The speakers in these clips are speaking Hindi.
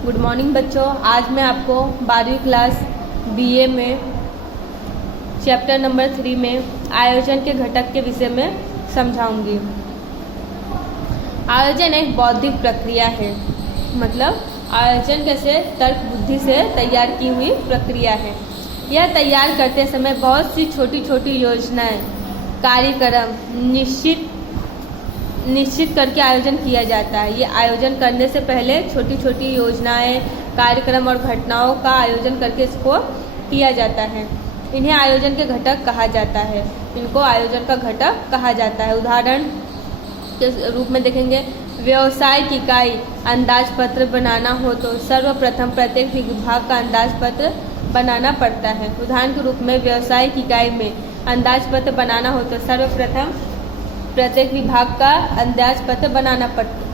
गुड मॉर्निंग बच्चों। आज मैं आपको 12वीं क्लास बीए में चैप्टर नंबर 3 में आयोजन के घटक के विषय में समझाऊंगी। आयोजन एक बौद्धिक प्रक्रिया है, मतलब आयोजन कैसे तर्क बुद्धि से तैयार की हुई प्रक्रिया है। यह तैयार करते समय बहुत सी छोटी छोटी योजनाएं, कार्यक्रम निश्चित करके आयोजन किया जाता है। ये आयोजन करने से पहले छोटी छोटी योजनाएं, कार्यक्रम और घटनाओं का आयोजन करके इसको किया जाता है। इन्हें आयोजन के घटक कहा जाता है। इनको आयोजन का घटक कहा जाता है। उदाहरण के रूप में देखेंगे, व्यवसायिक इकाई अंदाज पत्र बनाना हो तो सर्वप्रथम प्रत्येक विभाग का अंदाज पत्र बनाना पड़ता है। उदाहरण के रूप में व्यवसायिक इकाई में अंदाज पत्र बनाना हो तो सर्वप्रथम प्रत्येक विभाग का अंदाज पत्र बनाना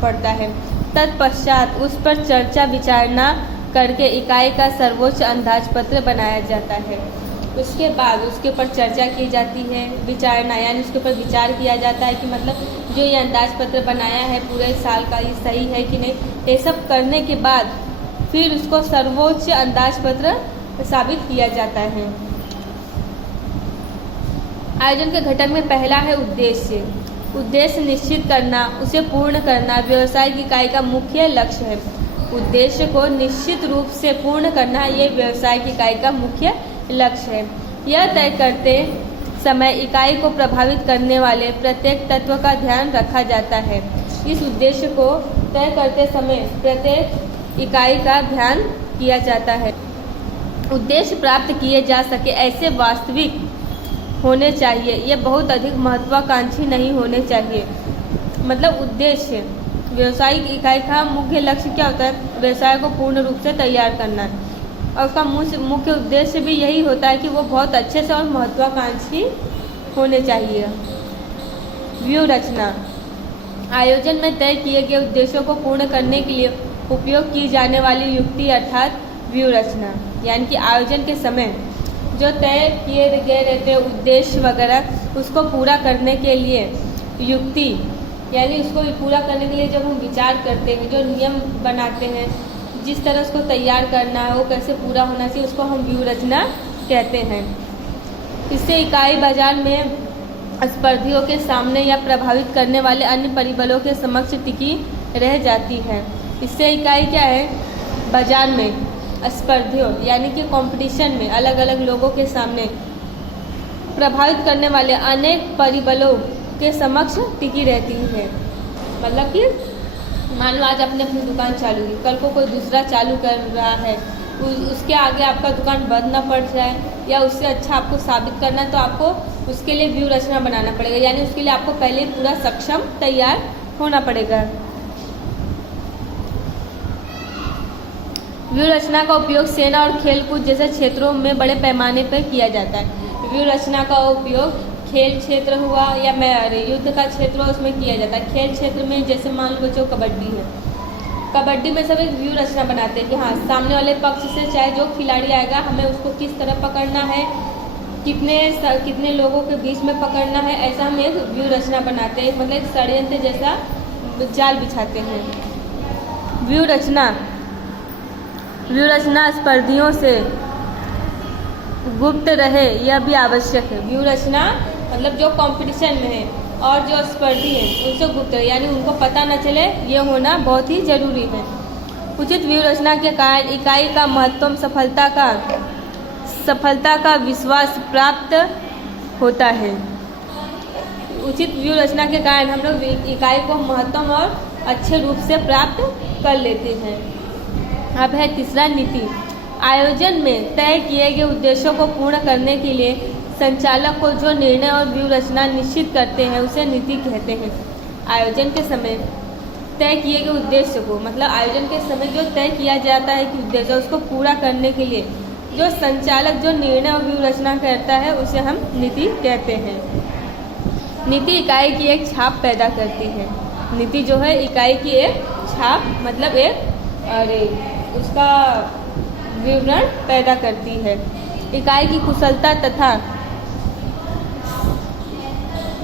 पड़ता है। तत्पश्चात उस पर चर्चा विचारणा करके इकाई का सर्वोच्च अंदाज पत्र बनाया जाता है। उसके बाद उसके ऊपर चर्चा की जाती है, विचारणा यानी उसके ऊपर विचार किया जाता है कि मतलब जो ये अंदाज पत्र बनाया है पूरे साल का, ये सही है कि नहीं। ये सब करने के बाद फिर उसको सर्वोच्च अंदाज पत्र साबित किया जाता है। आयोजन के घटक में पहला है उद्देश्य। उद्देश्य निश्चित करना, उसे पूर्ण करना व्यवसायिक इकाई का मुख्य लक्ष्य है। उद्देश्य को निश्चित रूप से पूर्ण करना ये व्यवसायिक इकाई का मुख्य लक्ष्य है। यह तय करते समय इकाई को प्रभावित करने वाले प्रत्येक तत्व का ध्यान रखा जाता है। इस उद्देश्य को तय करते समय प्रत्येक इकाई का ध्यान किया जाता है। उद्देश्य प्राप्त किए जा सके ऐसे वास्तविक होने चाहिए, ये बहुत अधिक महत्वाकांक्षी नहीं होने चाहिए। मतलब उद्देश्य, व्यवसायिक इकाई का मुख्य लक्ष्य क्या होता है? व्यवसाय को पूर्ण रूप से तैयार करना, और उसका मुख्य उद्देश्य भी यही होता है कि वो बहुत अच्छे से और महत्वाकांक्षी होने चाहिए। व्यू रचना, आयोजन में तय किए गए उद्देश्यों को पूर्ण करने के लिए उपयोग की जाने वाली युक्ति अर्थात व्यू रचना, यानी कि आयोजन के समय जो तय किए गए रहते हैं उद्देश्य वगैरह, उसको पूरा करने के लिए युक्ति यानी उसको पूरा करने के लिए जब हम विचार करते हैं, जो नियम बनाते हैं, जिस तरह उसको तैयार करना है, वो कैसे पूरा होना चाहिए, उसको हम व्यू रचना कहते हैं। इससे इकाई बाजार में स्पर्धियों के सामने या प्रभावित करने वाले अन्य परिबलों के समक्ष टिकी रह जाती है। इससे इकाई क्या है? बाजार में स्पर्धियों यानी कि कंपटीशन में अलग अलग लोगों के सामने प्रभावित करने वाले अनेक परिबलों के समक्ष टिकी रहती है। मतलब कि मान लो आज आपने अपनी दुकान चालू की, कल को कोई दूसरा चालू कर रहा है, उसके आगे आपका दुकान बंद ना पड़ जाए या उससे अच्छा आपको साबित करना है, तो आपको उसके लिए व्यू रचना बनाना पड़ेगा। यानी उसके लिए आपको पहले पूरा सक्षम तैयार होना पड़ेगा। व्यू रचना का उपयोग सेना और खेलकूद जैसे क्षेत्रों में बड़े पैमाने पर किया जाता है। व्यू रचना का उपयोग खेल क्षेत्र हुआ या युद्ध का क्षेत्र हुआ, उसमें किया जाता है। खेल क्षेत्र में जैसे मान लो बच्चों कबड्डी है, कबड्डी में सब एक व्यू रचना बनाते हैं कि हाँ सामने वाले पक्ष से चाहे जो खिलाड़ी आएगा हमें उसको किस तरह पकड़ना है, कितने लोगों के बीच में पकड़ना है, ऐसा हम एक व्यू रचना बनाते हैं। मतलब एक षड्यंत्र जैसा जाल बिछाते हैं। व्यू रचना स्पर्धियों से गुप्त रहे यह भी आवश्यक है। व्यू रचना मतलब जो कंपटीशन में है और जो स्पर्धी है उनसे गुप्त रहे, यानी उनको पता न चले, ये होना बहुत ही जरूरी है। उचित व्यू रचना के कारण इकाई का महत्तम सफलता का विश्वास प्राप्त होता है। उचित व्यू रचना के कारण हम लोग इकाई को महत्तम और अच्छे रूप से प्राप्त कर लेते हैं। अब है तीसरा नीति। आयोजन में तय किए गए उद्देश्यों को पूर्ण करने के लिए संचालक को जो निर्णय और व्यू रचना निश्चित करते हैं उसे नीति कहते हैं। आयोजन के समय तय किए गए उद्देश्य को, मतलब आयोजन के समय जो तय किया जाता है कि उद्देश्य, उसको पूरा करने के लिए जो संचालक जो निर्णय और व्यू रचना करता है उसे हम नीति कहते हैं। नीति इकाई की एक छाप पैदा करती है। नीति जो है इकाई की एक छाप मतलब एक उसका विवरण पैदा करती है। इकाई की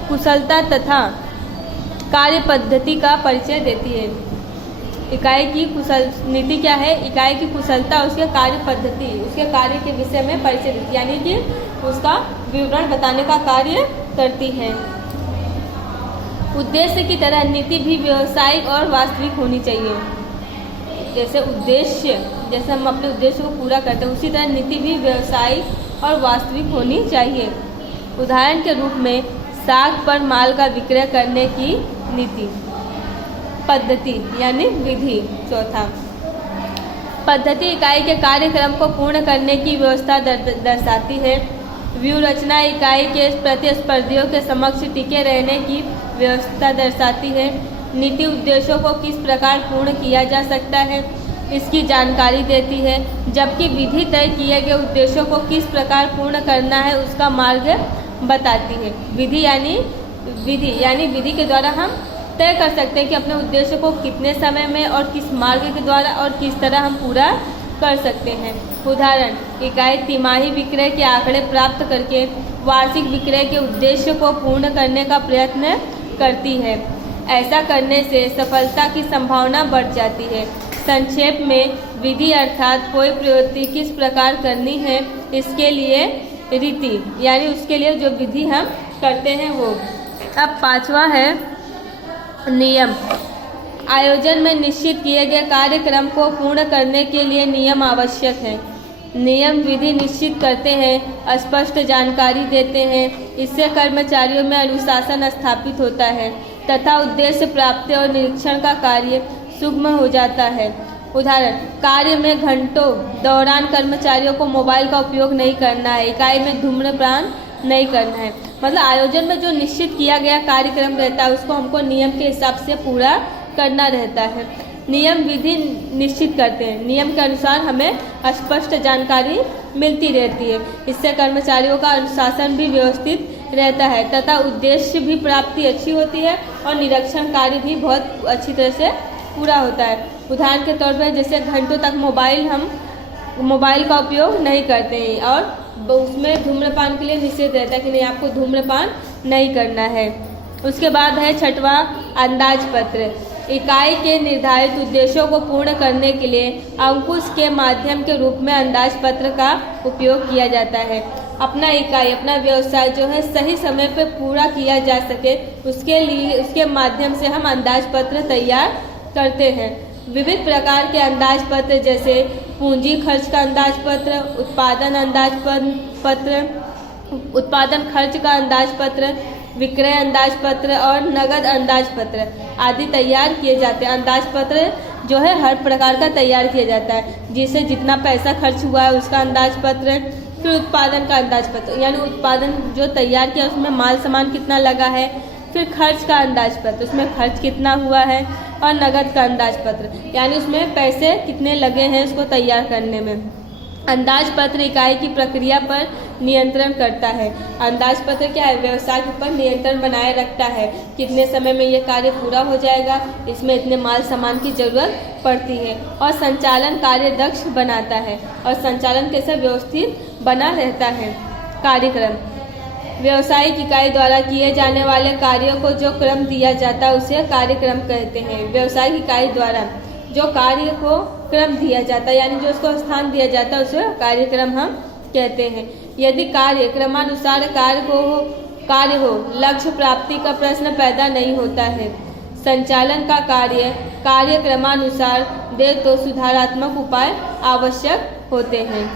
कुशलता तथा कार्य पद्धति का परिचय देती है। नीति क्या है? इकाई की कुशलता, उसके कार्य पद्धति, उसके कार्य के विषय में परिचय देती, यानी कि उसका विवरण बताने का कार्य करती है। उद्देश्य की तरह नीति भी व्यावसायिक और वास्तविक होनी चाहिए। जैसे हम अपने उद्देश्य को पूरा करते हैं, उसी तरह नीति भी व्यावसायिक और वास्तविक होनी चाहिए। उदाहरण के रूप में साख पर माल का विक्रय करने की नीति। पद्धति यानी विधि। चौथा, पद्धति इकाई के कार्यक्रम को पूर्ण करने की व्यवस्था दर्शाती है। व्यू रचना इकाई के प्रतिस्पर्धियों के समक्ष टिके रहने की व्यवस्था दर्शाती है। नीति उद्देश्यों को किस प्रकार पूर्ण किया जा सकता है, इसकी जानकारी देती है, जबकि विधि तय किए गए उद्देश्यों को किस प्रकार पूर्ण करना है उसका मार्ग बताती है। विधि यानी विधि के द्वारा हम तय कर सकते हैं कि अपने उद्देश्य को कितने समय में और किस मार्ग के द्वारा और किस तरह हम पूरा कर सकते हैं। उदाहरण, इकाई तिमाही विक्रय के आंकड़े प्राप्त करके वार्षिक विक्रय के उद्देश्य को पूर्ण करने का प्रयत्न करती है। ऐसा करने से सफलता की संभावना बढ़ जाती है। संक्षेप में, विधि अर्थात कोई प्रवृत्ति किस प्रकार करनी है, इसके लिए रीति यानी उसके लिए जो विधि हम करते हैं वो। अब पांचवा है नियम। आयोजन में निश्चित किए गए कार्यक्रम को पूर्ण करने के लिए नियम आवश्यक है। नियम विधि निश्चित करते हैं, स्पष्ट जानकारी देते हैं। इससे कर्मचारियों में अनुशासन स्थापित होता है तथा उद्देश्य प्राप्ति और निरीक्षण का कार्य सुगम हो जाता है। उदाहरण, कार्य में घंटों दौरान कर्मचारियों को मोबाइल का उपयोग नहीं करना है। इकाई में धूम्रपान नहीं करना है। मतलब आयोजन में जो निश्चित किया गया कार्यक्रम रहता है उसको हमको नियम के हिसाब से पूरा करना रहता है। नियम विधि निश्चित करते हैं। नियम के अनुसार हमें स्पष्ट जानकारी मिलती रहती है। इससे कर्मचारियों का अनुशासन भी व्यवस्थित रहता है तथा उद्देश्य भी प्राप्ति अच्छी होती है और निरीक्षण कार्य भी बहुत अच्छी तरह से पूरा होता है। उदाहरण के तौर पर जैसे घंटों तक मोबाइल का उपयोग नहीं करते हैं और उसमें धूम्रपान के लिए निषेध रहता है कि नहीं, आपको धूम्रपान नहीं करना है। उसके बाद है छठवां, अंदाज पत्र। इकाई के निर्धारित उद्देश्यों को पूर्ण करने के लिए अंकुश के माध्यम के रूप में अंदाज पत्र का उपयोग किया जाता है। अपना व्यवसाय जो है सही समय पर पूरा किया जा सके उसके माध्यम से हम अंदाज पत्र तैयार करते हैं। विविध प्रकार के अंदाज पत्र जैसे पूंजी खर्च का अंदाज पत्र, उत्पादन खर्च का अंदाज पत्र, विक्रय अंदाज पत्र और नगद अंदाज पत्र आदि तैयार किए जाते हैं। अंदाज पत्र जो है हर प्रकार का तैयार किया जाता है, जिससे जितना पैसा खर्च हुआ है उसका अंदाज पत्र। फिर उत्पादन का अंदाज पत्र यानी उत्पादन जो तैयार किया उसमें माल सामान कितना लगा है। फिर खर्च का अंदाज पत्र, उसमें खर्च कितना हुआ है। और नगद का अंदाज पत्र यानी उसमें पैसे कितने लगे हैं उसको तैयार करने में। अंदाज पत्र इकाई की प्रक्रिया पर नियंत्रण करता है। अंदाज पत्र क्या है? व्यवसाय के ऊपर नियंत्रण बनाए रखता है। कितने समय में ये कार्य पूरा हो जाएगा, इसमें इतने माल सामान की जरूरत पड़ती है। और संचालन कार्य दक्ष बनाता है और संचालन कैसे व्यवस्थित बना रहता है। कार्यक्रम, व्यावसायिक इकाई द्वारा किए जाने वाले कार्यों को जो क्रम दिया जाता है उसे कार्यक्रम कहते हैं। व्यावसायिक इकाई द्वारा जो कार्य को क्रम दिया जाता है यानी जो उसको स्थान दिया जाता है उसे कार्यक्रम हम कहते हैं। यदि कार्य क्रमानुसार कार्य हो लक्ष्य प्राप्ति का प्रश्न पैदा नहीं होता है। संचालन का कार्य क्रमानुसार दे तो सुधारात्मक उपाय आवश्यक होते हैं।